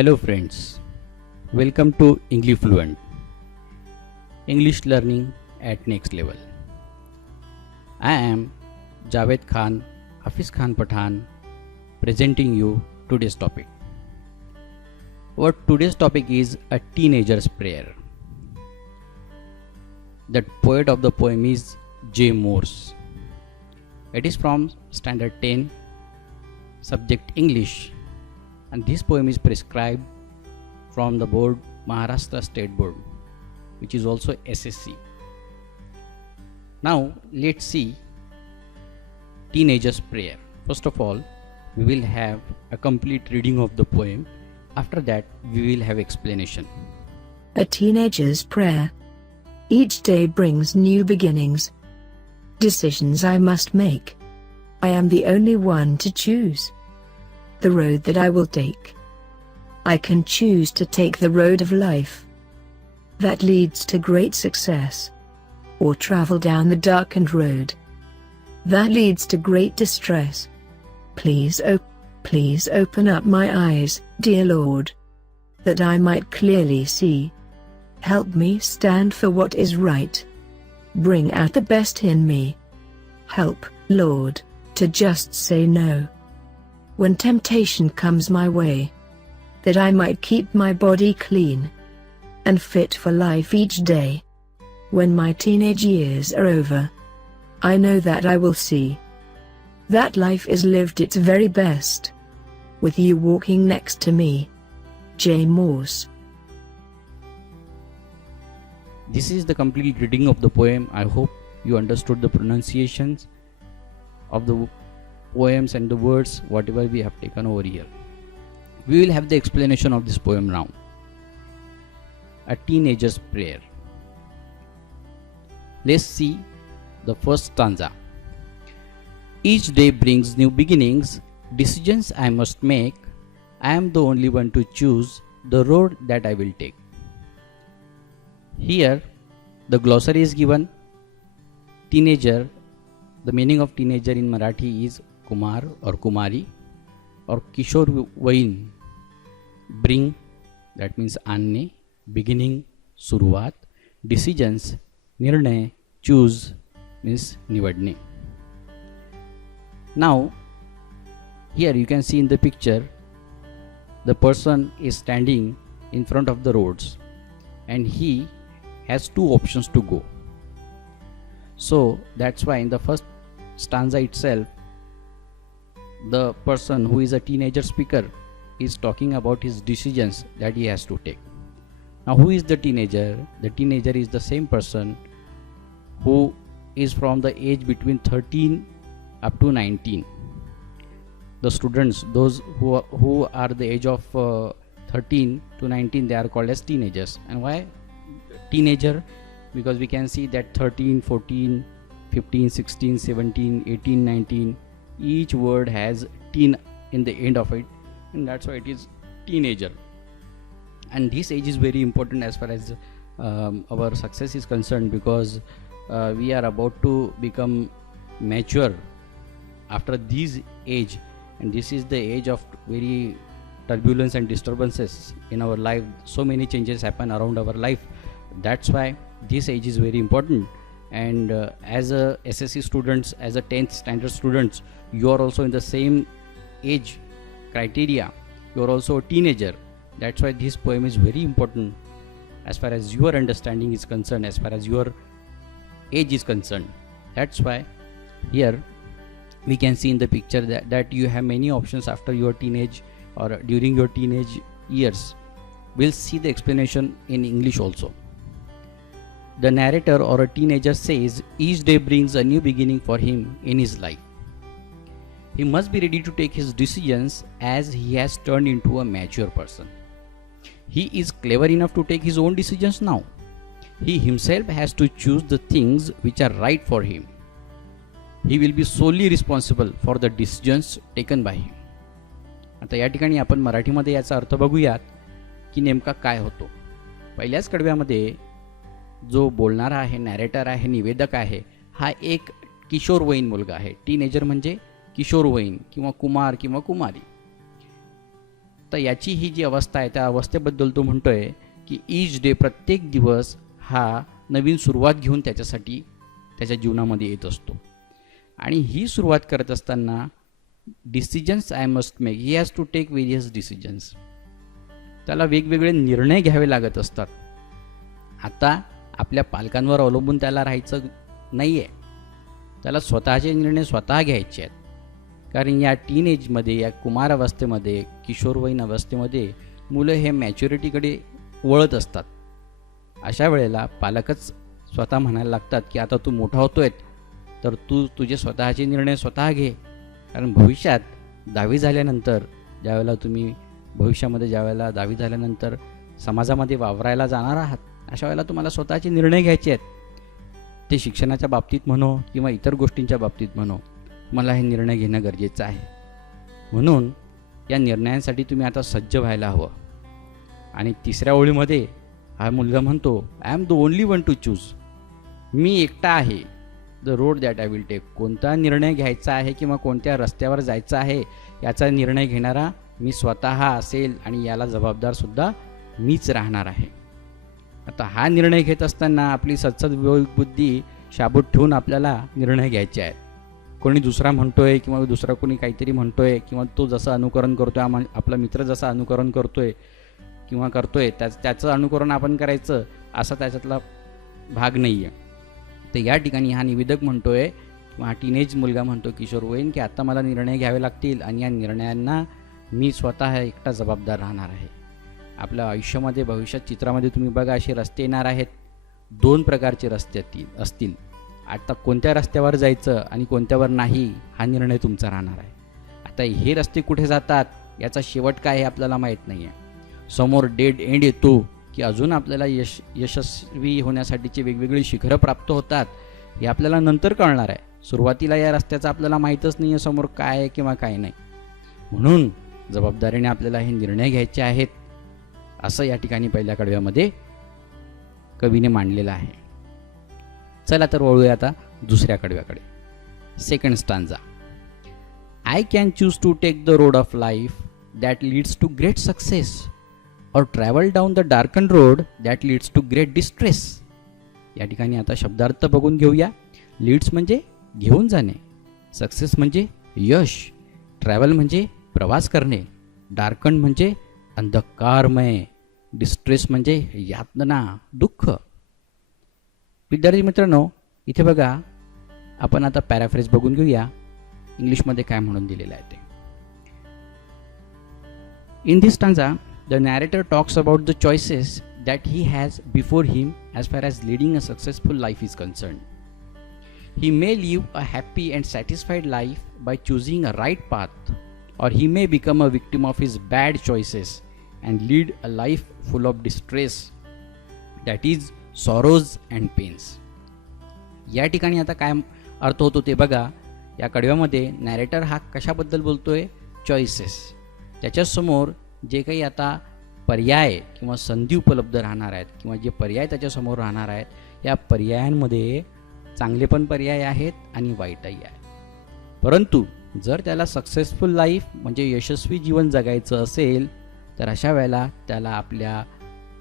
Hello friends, welcome to English Fluent, English learning at next level. I am Javed Khan, Hafiz Khan Pathan, presenting you today's topic. Our today's topic is a teenager's prayer. The poet of the poem is J. Morse. It is from Standard 10, subject English, and this poem is prescribed from the board Maharashtra State Board, which is also SSC. Now let's see teenager's prayer. First of all, we will have a complete reading of the poem. After that, we will have explanation. A teenager's prayer. Each day brings new beginnings. Decisions I must make. I am the only one to choose the road that I will take. I can choose to take the road of life that leads to great success, or travel down the darkened road that leads to great distress. Please open up my eyes, dear Lord, that I might clearly see. Help me stand for what is right. Bring out the best in me. Help, Lord, to just say no when temptation comes my way, that I might keep my body clean and fit for life each day. When my teenage years are over, I know that I will see that life is lived its very best, with you walking next to me. J. Morse. This is the complete reading of the poem. I hope you understood the pronunciations of the poems and the words, whatever we have taken over here. We will have the explanation of this poem now. A teenager's prayer. Let's see the first stanza. Each day brings new beginnings. Decisions I must make. I am the only one to choose the road that I will take. Here the glossary is given. Teenager, the meaning of teenager in Marathi is Kumar or Kumari or Kishor Vain. Bring, that means आणणे, beginning, सुरुवात, decisions, निर्णय, choose means निवडणे. Now here you can see in the picture the person is standing in front of the roads and he has two options to go. So that's why in the first stanza itself, the person who is a teenager speaker is talking about his decisions that he has to take. Now who is the teenager? The teenager is the same person who is from the age between 13 up to 19. The students, those who are the age of 13 to 19, they are called as teenagers. And why teenager? Because we can see that 13, 14, 15, 16, 17, 18, 19, each word has teen in the end of it, and that's why it is teenager. And this age is very important as far as our success is concerned, because we are about to become mature after this age, and this is the age of very turbulence and disturbances in our life. So many changes happen around our life. That's why this age is very important. And as a SSC students, as a 10th standard students, you are also in the same age criteria. You are also a teenager. That's why this poem is very important as far as your understanding is concerned, as far as your age is concerned. That's why here we can see in the picture that you have many options after your teenage or during your teenage years. We'll see the explanation in English also. The narrator or a teenager says each day brings a new beginning for him in his life. He must be ready to take his decisions as he has turned into a mature person. He is clever enough to take his own decisions now. He himself has to choose the things which are right for him. He will be solely responsible for the decisions taken by him. आता या ठिकाणी आपण मराठीमध्ये याचा अर्थ बघूयात की नेमका काय होतो. पहिल्याच कडव्यामध्ये जो बोलणारा आहे, नॅरेटर आहे, निवेदक आहे, हा एक किशोरवयीन मुलगा आहे. टीनेजर म्हणजे किशोरवयीन किंवा कुमार किंवा कुमारी. आता याची ही जी अवस्था आहे त्या अवस्थेबद्दल तो म्हणतोय की ईच डे, प्रत्येक दिवस हा नवीन सुरुवात घेऊन त्याच्यासाठी त्याच्या जीवनामध्ये येत असतो. आणि ही सुरुवात करत असताना decisions I must make, he has to take various decisions. त्याला वेगवेगळे निर्णय घ्यावे लागत असतात. आता आपल्या पालकांवर अवलंबून त्याला राहायचं नाही आहे, त्याला स्वतःचे निर्णय स्वतः घ्यायचे आहेत. कारण या टीनएजमध्ये, या कुमारावस्थेमध्ये, किशोरवयीन अवस्थेमध्ये मुलं हे मॅच्युरिटीकडे वळत असतात. अशा वेळेला पालकच स्वतः म्हणायला लागतात की आता तू मोठा होतोय तर तू तुझे स्वतःचे निर्णय स्वतः घे. कारण भविष्यात 10वी झाल्यानंतर ज्यावेळेला 10वी झाल्यानंतर समाजामध्ये वावरायला जाणार आहात, अशा वेळेला तुम्हाला स्वतःचे निर्णय घ्यायचे आहेत. ते शिक्षणाच्या बाबतीत म्हणो किंवा इतर गोष्टींच्या बाबतीत म्हणो, मला हे निर्णय घेणं गरजेचं आहे. म्हणून या निर्णयांसाठी तुम्ही आता सज्ज व्हायला हवं. आणि 3ऱ्या ओळीमध्ये हा मुलगा म्हणतो, I am the only one to choose. मी एकटा आहे. The road that I will take, कोणता निर्णय घ्यायचा आहे किंवा कोणत्या रस्त्यावर जायचं आहे याचा निर्णय घेणारा मी स्वतः असेल आणि याला जबाबदारसुद्धा मीच राहणार आहे. आता हा निर्णय घेत असताना आपली सद्सद बुद्धी शाबूत ठेवून आपल्याला निर्णय घ्यायचे आहेत. कोणी दुसरा म्हणतोय किंवा दुसरा कोणी काहीतरी म्हणतोय किंवा तो जसं अनुकरण करतोय, आपला मित्र जसं अनुकरण करतोय त्याचं अनुकरण आपण करायचं असा त्याच्यातला भाग नाही आहे. तर या ठिकाणी हा निवेदक म्हणतोय किंवा हा टीनेज मुलगा म्हणतो, किशोरवयीन, की आता मला निर्णय घ्यावे लागतील आणि या निर्णयांना मी स्वतः एकटा जबाबदार राहणार आहे. आपल्या आयुष्यामध्ये, भविष्यात चित्रामध्ये तुम्ही बघा असे रस्ते येणार आहेत. 2 प्रकारचे रस्ते असतील. आता कोणत्या रस्त्यावर जायचं आणि कोणत्यावर नाही हा निर्णय तुमचा राहणार आहे. आता हे रस्ते कुठे जातात याचा शेवट काय हे आपल्याला माहीत नाही आहे. समोर डेड एंड येतो की अजून आपल्याला यशस्वी होण्यासाठीचे वेगवेगळी शिखरं प्राप्त होतात हे आपल्याला नंतर कळणार आहे. सुरुवातीला या रस्त्याचं आपल्याला माहीतच नाही आहे समोर काय आहे किंवा काय नाही. म्हणून जबाबदारीने आपल्याला हे निर्णय घ्यायचे आहेत, असं या ठिकाणी पहिल्या कडव्यामध्ये कवीने मांडलेलं आहे. चला तर वळूया आता दुसऱ्या कडव्याकडे. Second stanza. I can choose to take the road of life that leads to great success और travel down the darken road that leads to great distress. या ठिकाणी आता शब्दार्थ बघून घेऊया. लीड्स म्हणजे घेऊन जाणे, सक्सेस म्हणजे यश, ट्रॅव्हल म्हणजे प्रवास करणे, डार्कन म्हणजे अंधकारमय, डिस्ट्रेस म्हणजे यातना, दुःख. विद्यार्थी मित्रांनो, इथे बघा आपण आता पॅराफ्रेज बघून घेऊया इंग्लिशमध्ये काय म्हणून दिलेलं आहे ते. In this stanza the narrator talks about the choices that he has before him as far as leading a successful life is concerned. He may live a happy and satisfied life by choosing a right path, or he may become a victim of his bad choices and lead a life full of distress, that is sorrows and pains. या ठिकाणी आता काय अर्थ होतो ते बघा. या कडव्यामध्ये narrator हा कशाबद्दल बोलतोय? चॉईसेस. त्याच्यासमोर जे काही आता पर्याय किंवा संधी उपलब्ध राहणार आहेत किंवा जे पर्याय त्याच्यासमोर राहणार आहेत, या पर्यायांमध्ये चांगले पण पर्याय आहेत आणि वाईटही आहेत. परंतु जर त्याला सक्सेसफुल लाईफ म्हणजे यशस्वी जीवन जगायचं असेल तर अशा वेळेला त्याला आपल्या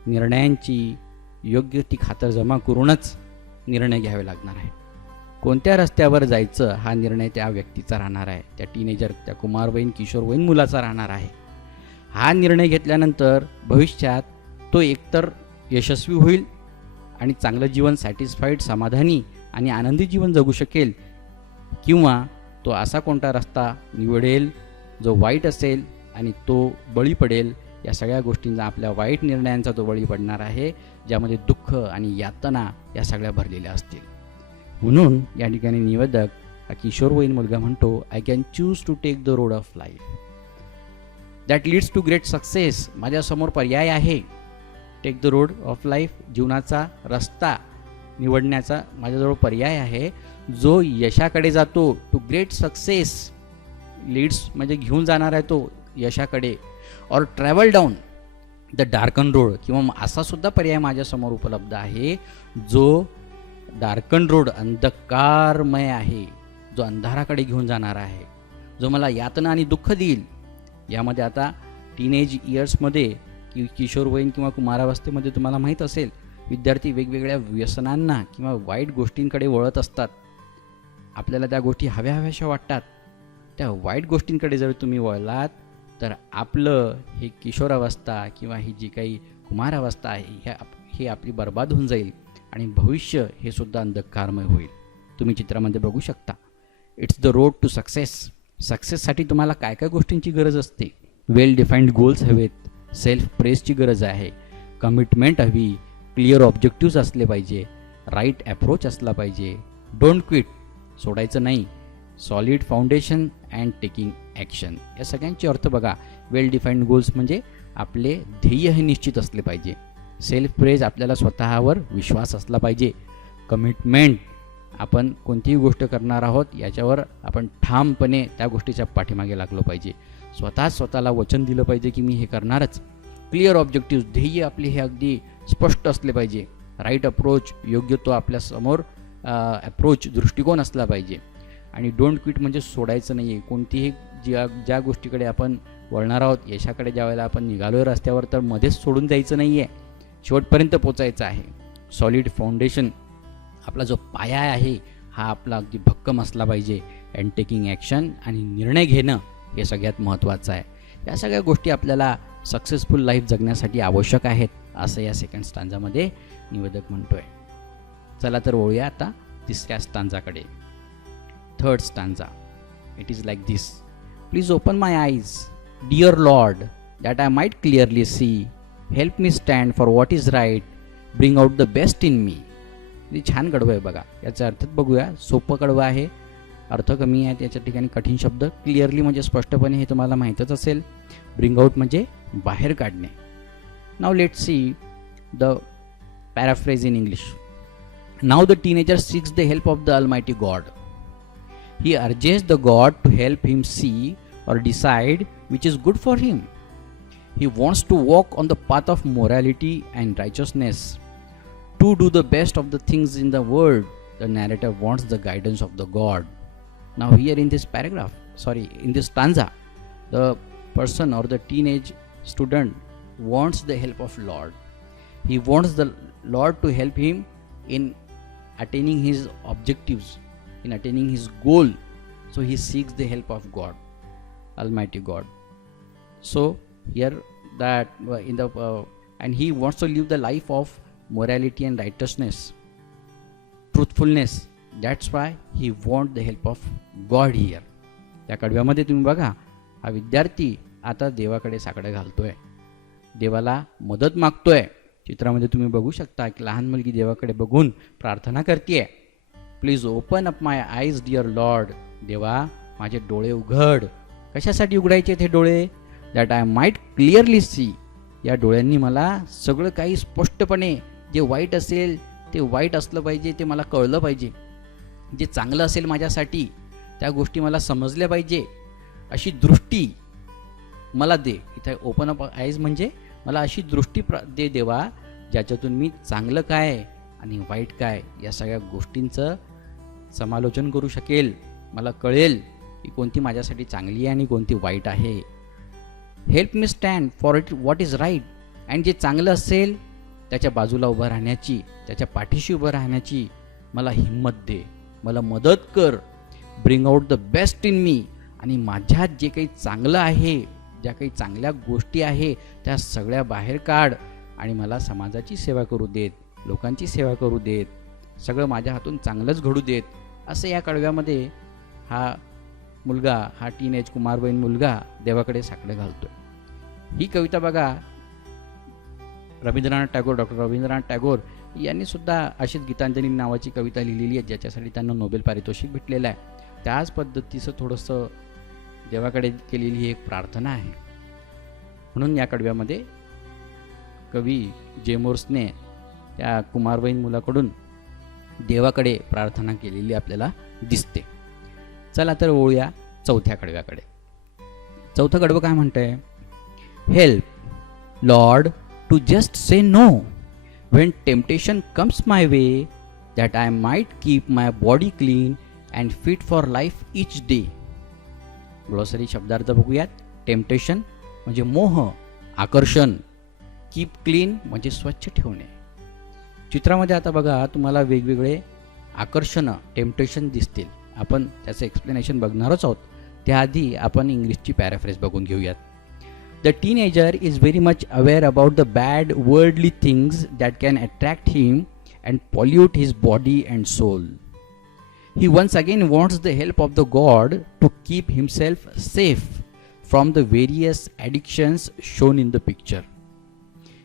निर्णयांची योग्य ती खातरजमा करूनच निर्णय घ्यावे लागणार आहे. कोणत्या रस्त्यावर जायचं हा निर्णय त्या व्यक्तीचा राहणार आहे, त्या टीनेजर, त्या कुमारवयीन, किशोरवयीन मुलाचा राहणार आहे. हा निर्णय घेतल्यानंतर भविष्यात तो एकतर यशस्वी होईल आणि चांगलं जीवन, सॅटिस्फाईड, समाधानी आणि आनंदी जीवन जगू शकेल, किंवा तो असा कोणता रस्ता निवडेल जो वाईट असेल आणि तो बळी पडेल. या सगळ्या गोष्टींचा, आपल्या वाईट निर्णयांचा तो बळी पडणार आहे, ज्यामध्ये दुःख आणि यातना या सगळ्या भरलेल्या असतील. म्हणून या ठिकाणी निवेदक हा किशोरवयीन मुलगा म्हणतो, I can choose to take the road of life that leads to great success. माझ्यासमोर पर्याय आहे. Take the road of life, जीवनाचा रस्ता निवडण्याचा माझ्याजवळ पर्याय आहे जो यशाकडे जातो. टू ग्रेट सक्सेस, लीड्स म्हणजे घेऊन जाणार आहे तो यशाकडे. और travel down the darken road, किंवा असा सुद्धा पर्याय माझ्यासमोर उपलब्ध आहे जो डार्कन रोड, अंधकारमय आहे, जो अंधाराकडे घेऊन जाणार आहे, जो मला यातना आणि दुःख देईल. यामध्ये आता टीनेज इयर्समध्ये किशोरवयीन किंवा कुमारावस्थेमध्ये तुम्हाला माहीत असेल, विद्यार्थी वेगवेगळ्या व्यसनांना किंवा वाईट गोष्टींकडे वळत असतात. आपल्याला त्या गोष्टी हव्याशा वाटतात. त्या वाईट गोष्टींकडे जर तुम्ही वळलात तर आपलं हे किशोरावस्था किंवा ही जी काही कुमारावस्था आहे हे आपली बर्बाद होऊन जाईल आणि भविष्य हे सुद्धा अंधकारमय होईल. तुम्ही चित्रामध्ये बघू शकता. It's the road to success. सक्सेससाठी तुम्हाला काय काय गोष्टींची गरज असते? वेल डिफाईन्ड गोल्स हवेत, सेल्फ प्रेसची गरज आहे, कमिटमेंट हवी, क्लिअर ऑब्जेक्टिव्स असले पाहिजे, राईट अप्रोच असला पाहिजे, डोंट क्विट, सोडायचं नाही, solid foundation and taking action. या सगळ्यांचे अर्थ बघा. वेल डिफाईन्ड गोल्स म्हणजे आपले ध्येय हे निश्चित असले पाहिजे. सेल्फ प्रेज, आपल्याला स्वतःवर विश्वास असला पाहिजे. कमिटमेंट, आपण कोणतीही गोष्ट करणार आहोत याच्यावर आपण ठामपणे त्या गोष्टीच्या पाठीमागे लागलो पाहिजे. स्वतःला वचन दिलं पाहिजे की मी हे करणारच. क्लिअर ऑब्जेक्टिव्ह, ध्येय आपले हे अगदी स्पष्ट असले पाहिजे. राईट अप्रोच, योग्य तो आपल्यासमोर अप्रोच दृष्टिकोन असला पाहिजे. आणि डोंट क्विट म्हणजे सोडायचं नाही आहे. कोणतीही ज्या गोष्टीकडे आपण वळणार आहोत, यशाकडे ज्या वेळेला आपण निघालो आहे रस्त्यावर, तर मध्येच सोडून जायचं नाही आहे, शेवटपर्यंत पोचायचं आहे. सॉलिड फाउंडेशन, आपला जो पाया आहे हा आपला अगदी भक्कम असला पाहिजे. अँड टेकिंग ॲक्शन, आणि निर्णय घेणं हे सगळ्यात महत्त्वाचं आहे. या सगळ्या गोष्टी आपल्याला सक्सेसफुल लाईफ जगण्यासाठी आवश्यक आहेत असं या सेकंड स्टांजामध्ये निवेदक म्हणतोय. चला तर वळूया आता तिसऱ्या स्टांजाकडे. Third stanza. It is like this. Please open my eyes, dear Lord, that I might clearly see. Help me stand for what is right. Bring out the best in me. किती छान कडवं आहे बघा. याचा अर्थ बघूया. सोपं कडवं आहे, अर्थ कमी आहे त्याच्या ठिकाणी. कठीण शब्द. क्लिअरली म्हणजे स्पष्टपणे, हे तुम्हाला माहीतच असेल. ब्रिंग आउट म्हणजे बाहेर काढणे. Now let see the paraphrase in English. Now the teenager seeks the help of the almighty God. He urges the God to help him see or decide which is good for him. He wants to walk on the path of morality and righteousness, to do the best of the things in the world. The narrator wants the guidance of the God. Now here in this in this stanza, the person or the teenage student wants the help of Lord. He wants the Lord to help him in attaining his objectives, in attaining his goal. So he seeks the help of God, Almighty God. So here that in the and he wants to live the life of morality and righteousness, truthfulness. That's why he wants the help of God here. त्या कडव्यामध्ये तुम्ही बघा, हा विद्यार्थी आता देवाकडे साकडं घालतोय, देवाला मदत मागतोय. चित्रामध्ये तुम्ही बघू शकता की लहान मुलगी देवाकडे बघून प्रार्थना करतेय. Please open up my eyes dear lord. देवा, माझे डोळे उघड. कशासाठी उघडायचे ते डोळे? That I might clearly see. या डोळ्यांनी मला सगळं काही स्पष्टपणे, जे वाईट असेल ते वाईट असलं पाहिजे, ते मला कळलं पाहिजे. जे चांगलं असेल माझ्यासाठी त्या गोष्टी मला समजल्या पाहिजे, अशी दृष्टी मला दे. इथे ओपन अप आईज म्हणजे मला अशी दृष्टी दे देवा, ज्याच्यातून मी चांगलं काय आणि वाईट काय या सगळ्या गोष्टींचं समालोचन करू शकेल. मला कळेल की कोणती माझ्यासाठी चांगली आहे आणि कोणती वाईट आहे. Help me stand for it what is right. And जे चांगलं असेल त्याच्या बाजूला उभं राहण्याची, त्याच्या पाठीशी उभं राहण्याची मला हिंमत दे, मला मदत कर. Bring out the best in me. आणि माझ्यात जे काही चांगलं आहे, ज्या काही चांगल्या गोष्टी आहे त्या सगळ्या बाहेर काढ आणि मला समाजाची सेवा करू देत, लोकांची सेवा करू देत, सगळं माझ्या हातून चांगलंच घडू देत. असं या कडव्यामध्ये हा मुलगा, हा टीनेज कुमारवयीन मुलगा देवाकडे साकडं घालतोय. ही कविता बघा, डॉक्टर रवींद्रनाथ टागोर यांनी सुद्धा अशीच गीतांजली नावाची कविता लिहिलेली आहे, ज्याच्यासाठी त्यांना नोबेल पारितोषिक भेटलेलं आहे. त्याच पद्धतीचं थोडंसं देवाकडे केलेली ही एक प्रार्थना आहे. म्हणून या कडव्यामध्ये कवी जेमोर्सने त्या कुमारवयीन मुलाकडून देवाकडे प्रार्थना केलेली आपल्याला दिसते. चला तर वळूया चौथ्या कडव्याकडे. चौथं कडवं काय म्हणतंय? Help lord to just say no when temptation comes my way, that I might keep my body clean and fit for life each day. Glossary शब्दार्थ बघूयात. टेम्पटेशन म्हणजे मोह, आकर्षण. कीप क्लीन म्हणजे स्वच्छ ठेवणे. चित्रामध्ये आता बघा तुम्हाला वेगवेगळे आकर्षणं, टेम्पटेशन दिसतील. आपण त्याचं एक्सप्लेनेशन बघणारच आहोत. त्याआधी आपण इंग्लिशची पॅराफ्रेज बघून घेऊयात. The teenager is very much aware about the bad worldly things that can attract him and pollute his body and soul. He once again wants the help of the God to keep himself safe from the various addictions shown in the picture.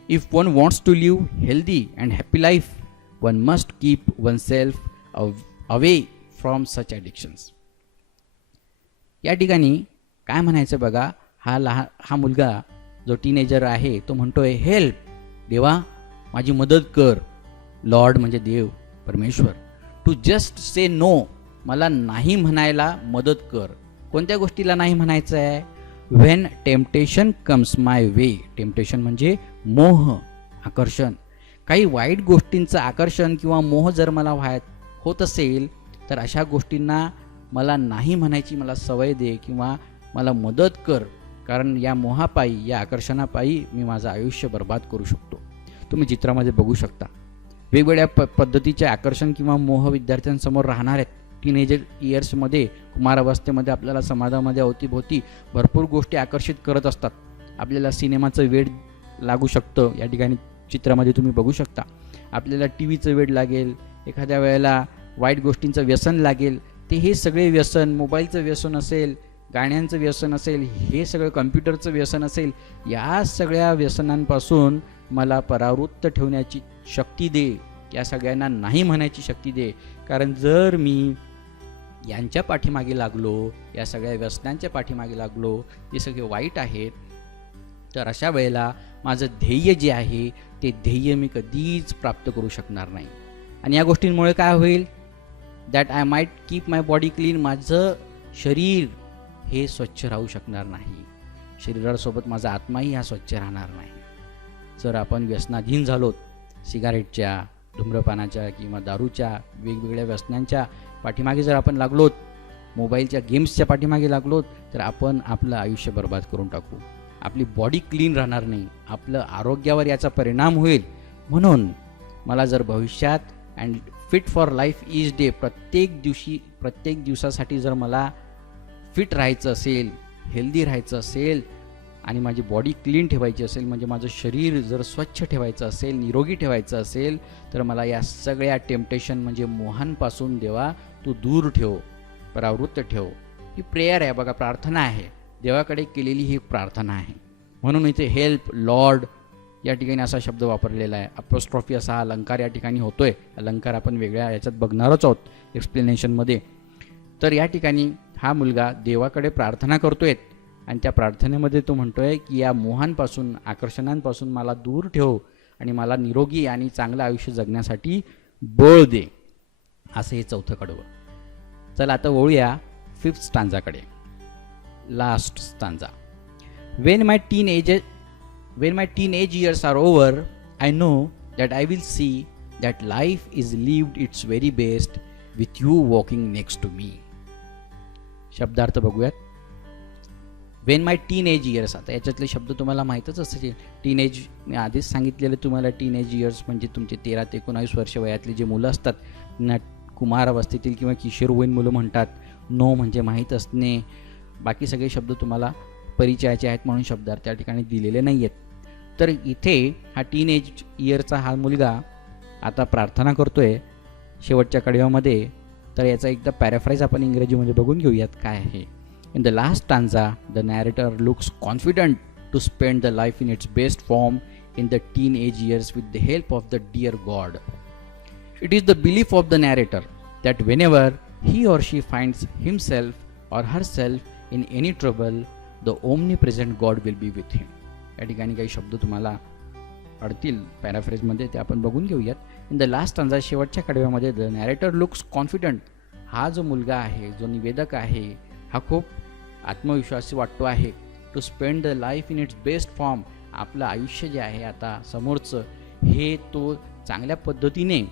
If one wants to live healthy and happy life, one must keep oneself away from such addictions. या ठिकाणी काय म्हणायचं बघा, हा मुलगा जो teenager आहे तो म्हणतोय हेल्प, देवा माझी मदत कर. लॉर्ड म्हणजे देव, परमेश्वर. टू जस्ट से नो, मला नाही म्हणायला मदत कर. कोणत्या गोष्टीला नाही म्हणायचं आहे? When temptation comes my way. Temptation म्हणजे मोह, आकर्षण. काही वाईट गोष्टींचं आकर्षण किंवा मोह जर मला होत असेल तर अशा गोष्टींना मला नाही म्हणायची मला सवय दे किंवा मला मदत कर. कारण या मोहापायी, या आकर्षणापायी मी माझं आयुष्य बर्बाद करू शकतो. तुम्ही चित्रामध्ये बघू शकता वेगवेगळ्या पद्धतीचे आकर्षण किंवा मोह विद्यार्थ्यांसमोर राहणार आहेत. टीनेजर इयर्समध्ये, कुमारावस्थेमध्ये आपल्याला समाजामध्ये अवतीभोवती भरपूर गोष्टी आकर्षित करत असतात. आपल्याला सिनेमाचं वेड लागू शकतं. या ठिकाणी चित्रामध्ये तुम्ही बघू शकता. आपल्याला टी व्हीचं वेड लागेल, एखाद्या वेळेला वाईट गोष्टींचं व्यसन लागेल. ते हे सगळे व्यसन, मोबाईलचं व्यसन असेल, गाण्यांचं व्यसन असेल, हे सगळं कम्प्युटरचं व्यसन असेल, या सगळ्या व्यसनांपासून मला परावृत्त ठेवण्याची शक्ती दे. या सगळ्यांना नाही म्हणायची शक्ती दे. कारण जर मी यांच्या पाठीमागे लागलो, या सगळ्या व्यसनांच्या पाठीमागे लागलो, जे सगळे वाईट आहेत, तर अशा वेळेला माझं ध्येय जे आहे ते ध्येय मी कधीच प्राप्त करू शकणार नाही. आणि या गोष्टींमुळे काय होईल? That I might keep my body clean. माझं शरीर हे स्वच्छ राहू शकणार नाही. शरीरासोबत माझा आत्माही हा स्वच्छ राहणार नाही. जर आपण व्यसनाधीन झालोत, सिगारेटच्या, धूम्रपानाच्या किंवा दारूच्या, वेगवेगळ्या व्यसनांच्या पाठीमागे जर आपण लागलोत, मोबाईलच्या गेम्सच्या पाठीमागे लागलोत, तर आपण आपलं आयुष्य बर्बाद करून टाकू. आपली बॉडी क्लीन राहणार नाही. आपलं आरोग्यावर याचा परिणाम होईल. म्हणून मला जर भविष्यात and fit for life is day, प्रत्येक दिवसासाठी जर मला फिट राहायचं असेल, हेल्दी राहायचं असेल आणि माझी बॉडी क्लीन ठेवायची असेल, म्हणजे माझं शरीर जर स्वच्छ ठेवायचं असेल, निरोगी ठेवायचं असेल, तर मला या सगळ्या टेम्पटेशन म्हणजे मोहांपासून देवा तू दूर ठेव, परावृत्त ठेव. ही प्रेयर आहे बघा, प्रार्थना आहे. देवाकडे केलेली ही प्रार्थना आहे. म्हणून इथे हेल्प, लॉर्ड या ठिकाणी असा शब्द वापरलेला आहे. अपोस्ट्रॉफी असा अलंकार या ठिकाणी होतोय. अलंकार आपण वेगळ्या याच्यात बघणारच आहोत एक्सप्लेनेशनमध्ये. तर या ठिकाणी हा मुलगा देवाकडे प्रार्थना करतोय आणि त्या प्रार्थनेमध्ये तो म्हणतोय की या मोहांपासून, आकर्षणांपासून मला दूर ठेव आणि मला निरोगी आणि चांगलं आयुष्य जगण्यासाठी बळ दे. असं हे चौथं कडवं. चला आता वळूया 5th स्टांजाकडे, last stanza. When my teenage years are over, I know that I will see that life is lived its very best with you walking next to me. शब्दार्थ बघूयात. वेन माय टीनेज इयर्स, आता याच्यातले शब्द तुम्हाला माहीतच असेल. Teenage मी आधीच सांगितलेलं तुम्हाला. टीनेज इयर्स म्हणजे तुमचे 13 ते 19 वर्ष वयातले जे मुलं असतात ना, कुमारावस्थेतील किंवा किशोरवयीन मुलं म्हणतात. नो म्हणजे माहीत असणे. बाकी सगळे शब्द तुम्हाला परिचयाचे आहेत म्हणून शब्दार्थ या ठिकाणी दिलेले नाही आहेत. तर इथे हा टीनेज इयरचा हा मुलगा आता प्रार्थना करतोय शेवटच्या कडव्यामध्ये. तर याचा एकदा पॅराफ्राईज आपण इंग्रजीमध्ये बघून घेऊयात काय आहे. In the last stanza, the narrator looks confident to spend the life in its best form in the teenage years with the help of the dear God. It is the belief of the narrator that whenever he or she finds himself or herself in any trouble, the omnipresent God will be with him. या ठिकाणी काही शब्द तुम्हाला अडतील पॅराफ्रेजमध्ये, ते आपण बघून घेऊयात. In the last stanza, शेवटच्या कडव्यामध्ये, द नॅरेटर लुक्स कॉन्फिडंट. हा जो मुलगा आहे, जो निवेदक आहे, हा खूप आत्मविश्वासी वाटतो आहे. To spend the life in its best form. आपलं आयुष्य जे आहे आता समोरचं, हे तो चांगल्या पद्धतीने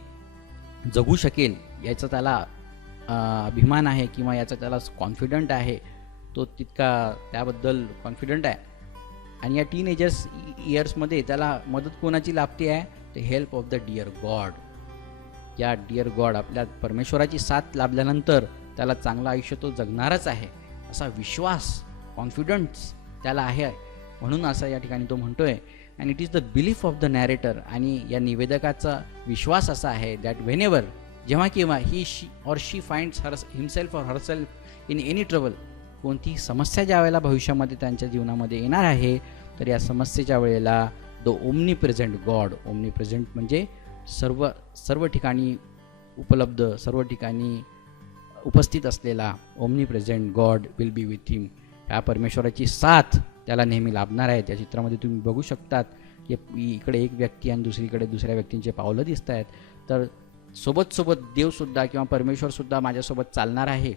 जगू शकेल याचा त्याला अभिमान आहे किंवा याचा त्याला कॉन्फिडंट आहे. तो तितका त्याबद्दल कॉन्फिडंट आहे. आणि या टीनेजर्स इयर्समध्ये त्याला मदत कोणाची लाभते आहे? The help of the dear God. या डिअर गॉड आपल्या परमेश्वराची साथ लाभल्यानंतर त्याला चांगलं आयुष्य तो जगणारच आहे असा विश्वास, कॉन्फिडन्स त्याला आहे. म्हणून असं या ठिकाणी तो म्हणतोय. And it is the belief of the narrator. आणि या निवेदकाचा विश्वास असा आहे दॅट व्हेनेवर, जेव्हा केव्हा he or she finds himself or herself in any trouble, कोणतीही समस्या ज्या वेळेला भविष्यामध्ये त्यांच्या जीवनामध्ये येणार आहे, तर या समस्येच्या वेळेला the omnipresent God, omnipresent म्हणजे सर्व ठिकाणी उपलब्ध, सर्व ठिकाणी उपस्थित असलेला omnipresent God will be with him. ह्या परमेश्वराची साथ त्याला नेहमी लाभणार आहे. त्या चित्रामध्ये तुम्ही बघू शकतात की इकडे एक व्यक्ती आणि दुसरीकडे दुसऱ्या व्यक्तींचे पावलं दिसत आहेत. तर सोबत देवसुद्धा किंवा परमेश्वरसुद्धा माझ्यासोबत चालणार आहे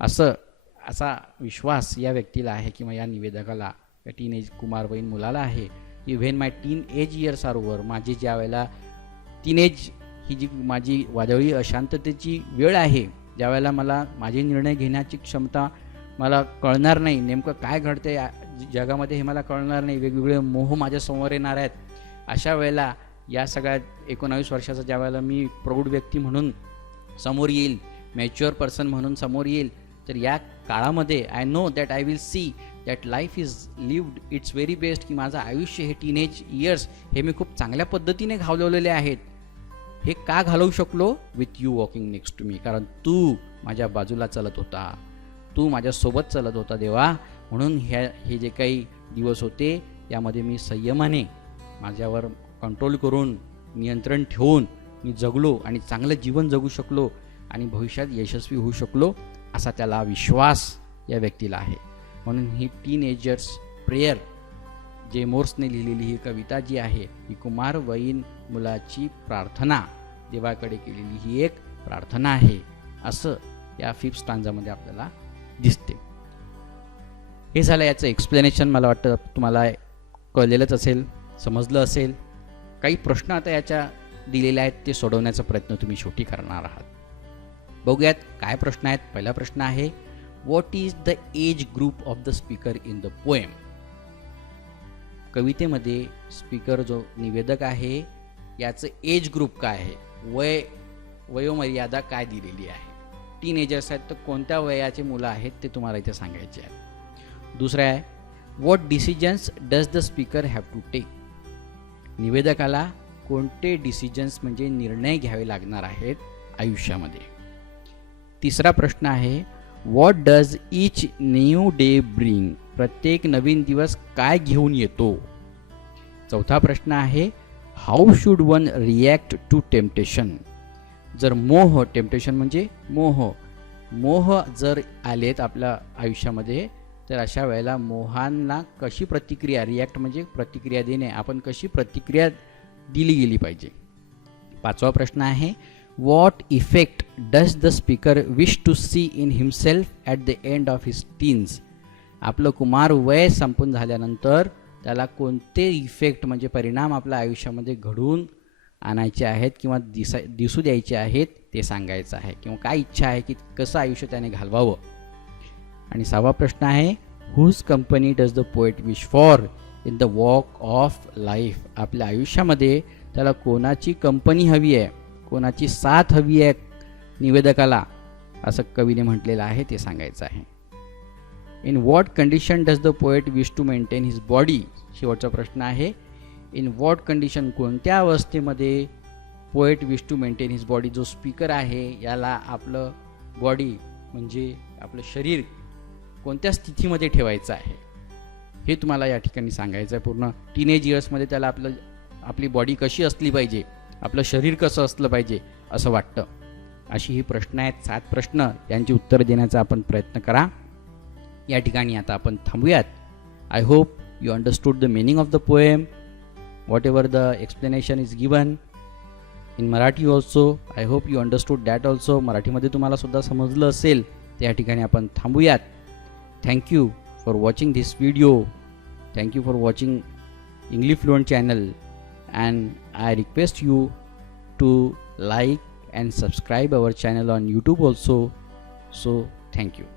असा विश्वास या व्यक्तीला आहे किंवा या निवेदकाला, या टीनेज कुमारवयीन मुलाला आहे की when my teen age years are over, माझी ज्या वेळेला टीनेज ही जी माझी वादळी अशांततेची वेळ आहे, ज्यावेळेला मला माझे निर्णय घेण्याची क्षमता मला कळणार नाही, नेमकं काय घडते जगामध्ये हे मला कळणार नाही, वेगवेगळे मोह माझ्या समोर येणार आहेत, अशा वेळेला या सगळ्या 19 वर्षाचा ज्या वेळेला मी प्रौढ व्यक्ती म्हणून समोर येईल, मॅच्युअर पर्सन म्हणून समोर येईल, तर या काळामध्ये I know that I will see that life is lived it's very best, की माझं आयुष्य हे टीनेज इयर्स हे मी खूप चांगल्या पद्धतीने घालवलेले आहेत. हे का घालवू शकलो? With you walking next to me, कारण तू माझ्या बाजूला चालत होता, तू माझ्यासोबत चालत होता देवा. म्हणून हे जे काही दिवस होते यामध्ये मी संयमाने माझ्यावर कंट्रोल करून, नियंत्रण ठेवून मी जगलो आणि चांगलं जीवन जगू शकलो आणि भविष्यात यशस्वी होऊ शकलो असा त्याला विश्वास या व्यक्तीला आहे. म्हणून ही टीनएजर्स प्रेयर जे मोर्सने लिहिलेली ही कविता जी आहे, ही कुमारवयीन मुलाची प्रार्थना, देवाकडे केलेली ही एक प्रार्थना आहे असं या 5th स्टांजामध्ये आपल्याला दिसते. हे झालं याचं एक्सप्लेनेशन. मला वाटतं तुम्हाला कळलेलंच असेल, समजलं असेल. काही प्रश्न आता याच्या दिलेले आहेत, ते सोडवण्याचा प्रयत्न तुम्ही शेवटी करणार आहात. बघूयात काय प्रश्न आहेत. पहिला प्रश्न आहे, what is the age group of the speaker in the poem. कवितेमध्ये स्पीकर जो निवेदक आहे याचं एज ग्रुप काय आहे, वयोमर्यादा काय दिलेली आहे. टीनेजर्स आहेत तर कोणत्या वयाचे मुलं आहेत ते तुम्हाला इथे सांगायचे आहे. दुसरं आहे, what decisions does the speaker have to take. निवेदकाला कोणते डिसिजन्स म्हणजे निर्णय घ्यावे लागणार आहेत आयुष्यामध्ये. तिसरा प्रश्न आहे, what does each new day bring. प्रत्येक नवीन दिवस काय घेऊन येतो. चौथा प्रश्न आहे, how should one react to temptation. जर टेम्पटेशन म्हणजे मोह जर आलेत आपल्या आयुष्यामध्ये, तर अशा वेळेला मोहांना कशी प्रतिक्रिया, रिॲक्ट म्हणजे प्रतिक्रिया देणे, आपण कशी प्रतिक्रिया दिली गेली पाहिजे. पाचवा प्रश्न आहे, what effect does the speaker wish to see in himself at the end of his teens. आपलं कुमार वय संपून झाल्यानंतर त्याला कोणते इफेक्ट म्हणजे परिणाम आपल्या आयुष्यामध्ये घडवून आणायचे आहेत किंवा दिसू द्यायचे आहेत ते सांगायचं आहे, किंवा काय इच्छा आहे की कसं आयुष्य त्याने घालवावं. आणि 6वा प्रश्न आहे, whose company does the poet wish for in the walk of life. आपल्या आयुष्यामध्ये त्याला कोणाची कंपनी हवी आहे, कोणाची साथ हवी आहे निवेदकाला, असं कवीने म्हटलेलं आहे ते सांगायचं आहे. In what condition does the poet wish to maintain his body. शेवटचा प्रश्न आहे, इन व्हॉट कंडिशन, कोणत्या अवस्थेमध्ये poet wish to maintain his body. जो स्पीकर आहे याला आपलं बॉडी म्हणजे आपलं शरीर कोणत्या स्थितीमध्ये ठेवायचं आहे हे तुम्हाला या ठिकाणी सांगायचं आहे. पूर्ण टीनेज इयर्समध्ये त्याला आपली बॉडी कशी असली पाहिजे, आपलं शरीर कसं असलं पाहिजे असं वाटतं. अशी ही प्रश्न आहेत, 7 प्रश्न. यांची उत्तर देण्याचा आपण प्रयत्न करा. या ठिकाणी आता आपण थांबूयात. I hope you understood the meaning of the poem, whatever the explanation is given in Marathi also. I hope you understood that also. मराठीमध्ये तुम्हाला सुद्धा समजलं असेल. त्या ठिकाणी आपण थांबूयात. Thank you for watching this video. Thank you for watching English Fluent channel, and I request you to like and subscribe our channel on YouTube also. So thank you.